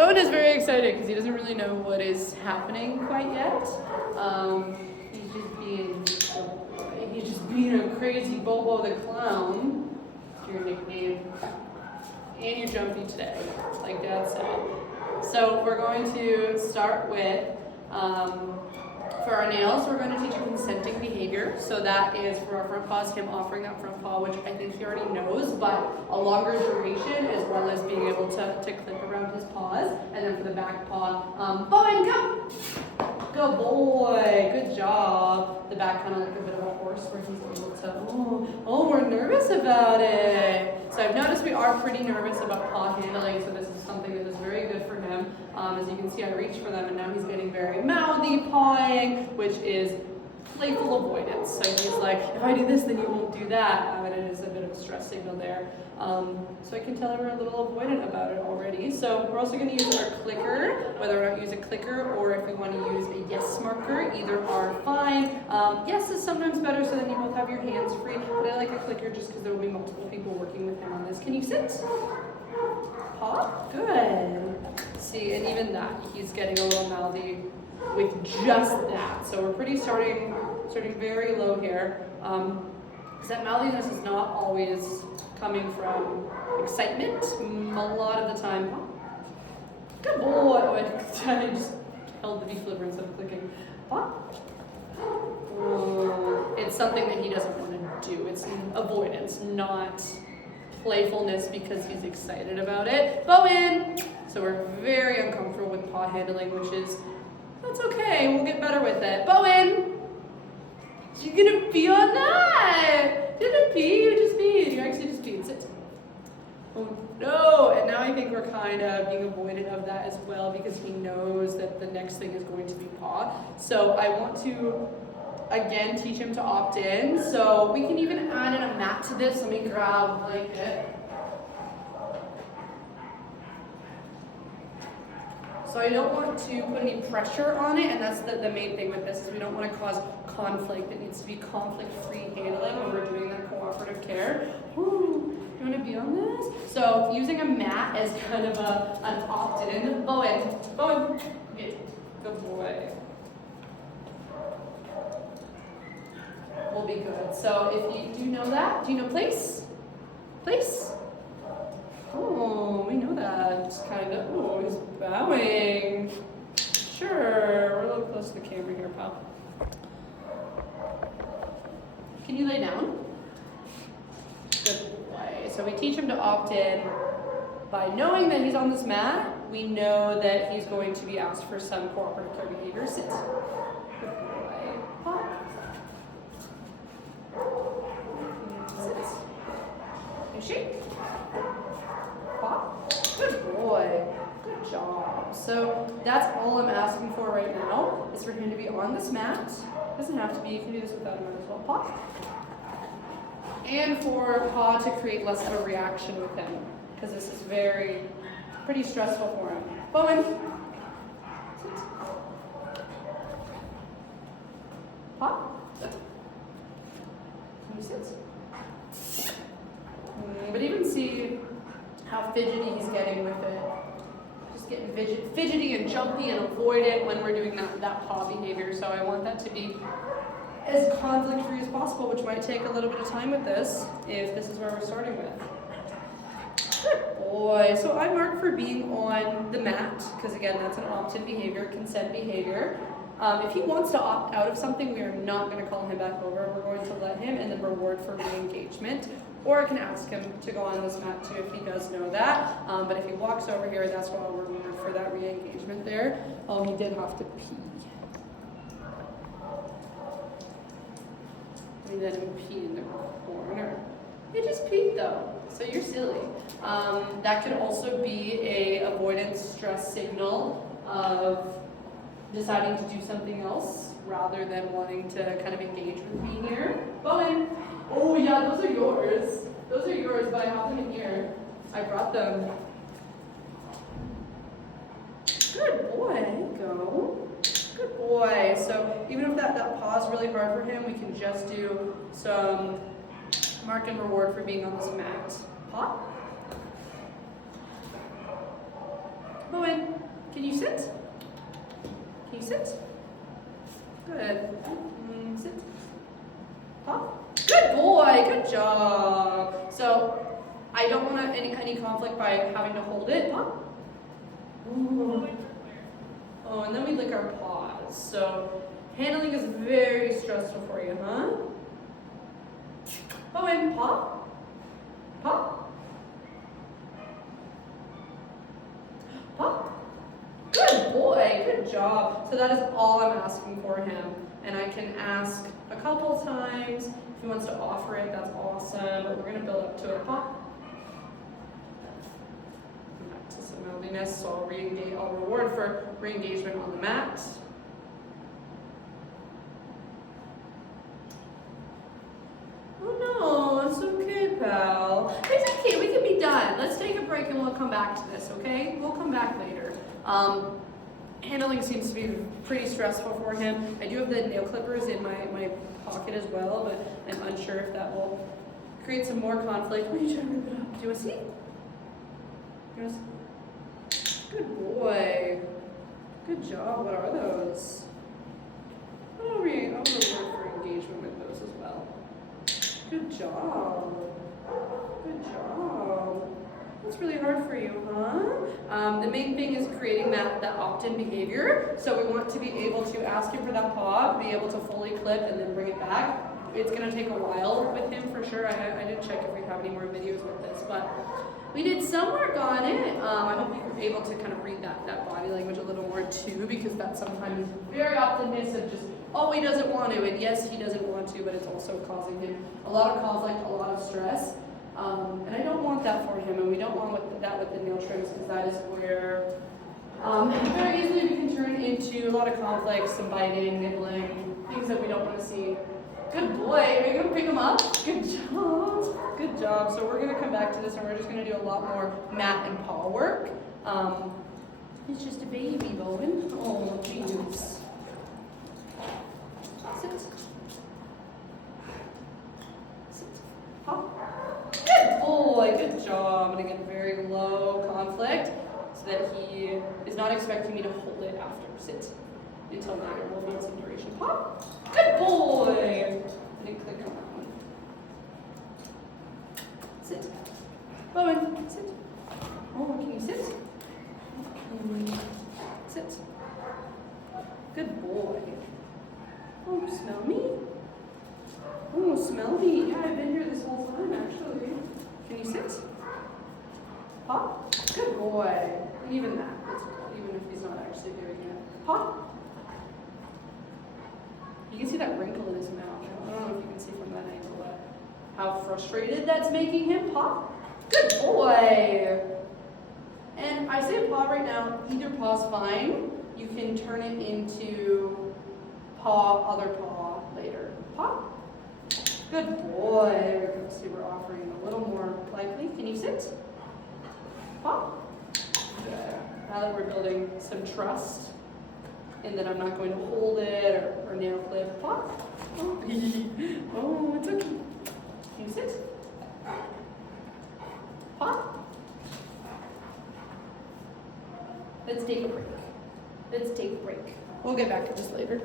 Bowen is very excited because he doesn't really know what is happening quite yet. He's just being a crazy Bobo the Clown. That's your nickname. And you're jumpy today, like Dad said. So we're going to start with, for our nails, we're going to teach you consenting behavior. So that is for our front paws, him offering that front paw, which I think he already knows, but a longer duration as well as being able to clip around his paws. And then for the back paw, Bowen, go! Good boy, good job. The back kind of like a bit of a horse where he's able to, we're nervous about it. So I've noticed we are pretty nervous about paw handling, so this is something that is very good for him. As you can see, I reached for them and now he's getting very mouthy pawing, which is playful avoidance. So he's like, if I do this, then you won't do that. And it is a bit of a stress signal there. So I can tell we're a little avoidant about it already. So we're also going to use our clicker, whether or not use a clicker or if we want to use a yes marker, either are fine. Yes is sometimes better so then you both have your hands free, but I like a clicker just because there will be multiple people working with him on this. Can you sit? Paw? Good. See, and even that, he's getting a little mouthy with just that. So we're starting very low here. Because that mouthiness is not always coming from excitement. A lot of the time, good boy. Oh, I just held the beef liver instead of clicking. It's something that he doesn't want to do. It's avoidance, not playfulness because he's excited about it. Bowen! So we're very uncomfortable with paw handling, which is, that's okay, we'll get better with it. Bowen! You're gonna pee on that! You didn't pee, you just peed. You actually just peed. Sit. Oh no! And now I think we're kind of being avoidant of that as well because he knows that the next thing is going to be paw. So I want to, again, teach him to opt in. So we can even add in a mat to this. Let me grab a blanket. So I don't want to put any pressure on it, and that's the main thing with this, is we don't want to cause conflict. It needs to be conflict-free handling when we're doing that cooperative care. Ooh, you want to be on this? So using a mat as kind of an opt-in. Bowen. Okay, good boy. We'll be good. So if you do know that, do you know place? Place? Oh, we know that. Just kind of, oh, he's bowing. Sure, we're a little close to the camera here, pal. Can you lay down? Good boy. So we teach him to opt in. By knowing that he's on this mat, we know that he's going to be asked for some cooperative care behavior. Sit. Good boy. Pop. Sit. And shake. Pop. Good boy. Good job. So that's all I'm asking for right now, is for him to be on this mat. Doesn't have to be, you can do this without him as well. Pop. And for paw to create less of a reaction with him, because this is pretty stressful for him. Bowen. Sit. Paw. Can you sit? But even see how fidgety he's getting with it. Just getting fidgety and jumpy and avoidant when we're doing that paw behavior. So I want that to be as conflict-free as possible, which might take a little bit of time with this, if this is where we're starting with. Good boy. So I mark for being on the mat, because again, that's an opt-in behavior, consent behavior. If he wants to opt out of something, we are not going to call him back over. We're going to let him and then reward for re-engagement. Or I can ask him to go on this mat too if he does know that. But if he walks over here, that's why we'll reward for that re-engagement there. He did have to pee. We let him pee in the corner. He just peed though, so you're silly. That could also be a avoidance stress signal of deciding to do something else rather than wanting to kind of engage with me here. Bowen! Oh yeah, those are yours. Those are yours, but I have them in here. I brought them. Good boy, there you go. Good boy. So even if that paw's really hard for him, we can just do some mark and reward for being on this mat. Paw. Bowen, can you sit? Can you sit? Good. Sit. Paw. Good boy, good job. So I don't want any conflict by having to hold it. Paw. Ooh. Oh, and then we lick our paws. So handling is very stressful for you, huh? Bowen, paw. Paw. Paw. Good boy, good job. So that is all I'm asking for him. And I can ask a couple times. If he wants to offer it, that's awesome. But we're going to build up to it. Paw. Back to some mouthiness. So I'll reward for re-engagement on the mat. Oh no, it's okay, pal. It's okay, we can be done. Let's take a break and we'll come back to this, okay? We'll come back later. Handling seems to be pretty stressful for him. I do have the nail clippers in my pocket as well, but I'm unsure if that will create some more conflict. What are you trying to rip it up? Do you want to see? You want to see? Good boy. Good job. What are those? I'll reward for engagement with those as well. Good job. Good job. That's really hard for you, huh? The main thing is creating that opt-in behavior. So we want to be able to ask him for that paw, be able to fully clip and then bring it back. It's going to take a while with him for sure. I didn't check if we have any more videos with this, but we did some work on it. I hope you were able to kind of read that body language a little more too, because that's sometimes very often his of just, oh, he doesn't want to, and yes, he doesn't want to, but it's also causing him a lot of conflict, a lot of stress. And I don't want that for him, and we don't want that with the nail trims, because that is where very easily we can turn into a lot of conflict, some biting, nibbling, things that we don't want to see. Good boy. Are you going to pick him up? Good job. Good job. So we're going to come back to this, and we're just going to do a lot more mat and paw work. He's just a baby, Bowen. Oh, jeez. Sit. Sit. Paw. Good boy. Good job. And again, very low conflict, so that he is not expecting me to hold it after. Sit. Until later, we'll need some duration. Paw. Good boy. I didn't click on that one. Sit. Bowen, sit. Oh, can you sit? Sit. Good boy. Oh, smell me? Oh, smell me. Yeah, I've been here this whole time, actually. Can you sit? Paw. Good boy. And even that, even if he's not actually doing it. Paw. You can see that wrinkle in his mouth. I don't know if you can see from that angle how frustrated that's making him. Paw. Good boy. And I say paw right now, either paw's fine. You can turn it into paw, other paw later. Paw. Good boy. There we go. See, we're offering a little more likely. Can you sit? Paw. Good. Now that we're building some trust, and that I'm not going to hold it or nail clip. Paw. Oh, oh, it's okay. Can you sit? Paw. Let's take a break. Let's take a break. We'll get back to this later.